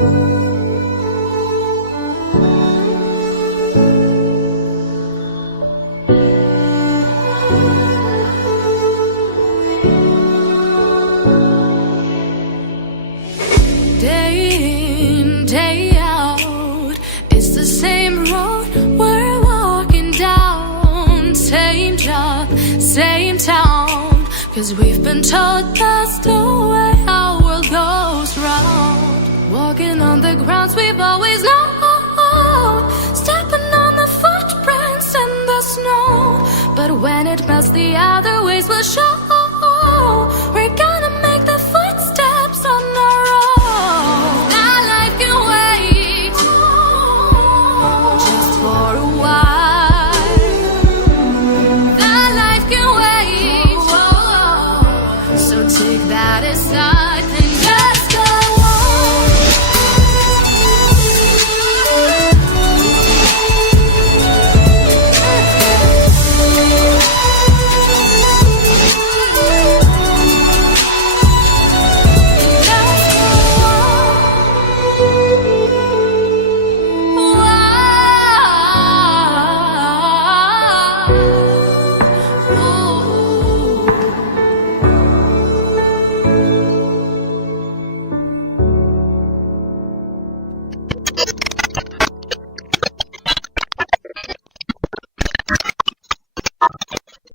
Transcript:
Day in, day out, it's the same road we're walking down. Same job, same town, 'cause we've been told that's the way our world goes round. Walking on the grounds we've always known, stepping on the footprints in the snow. But when it melts, the other ways will show. We're gonna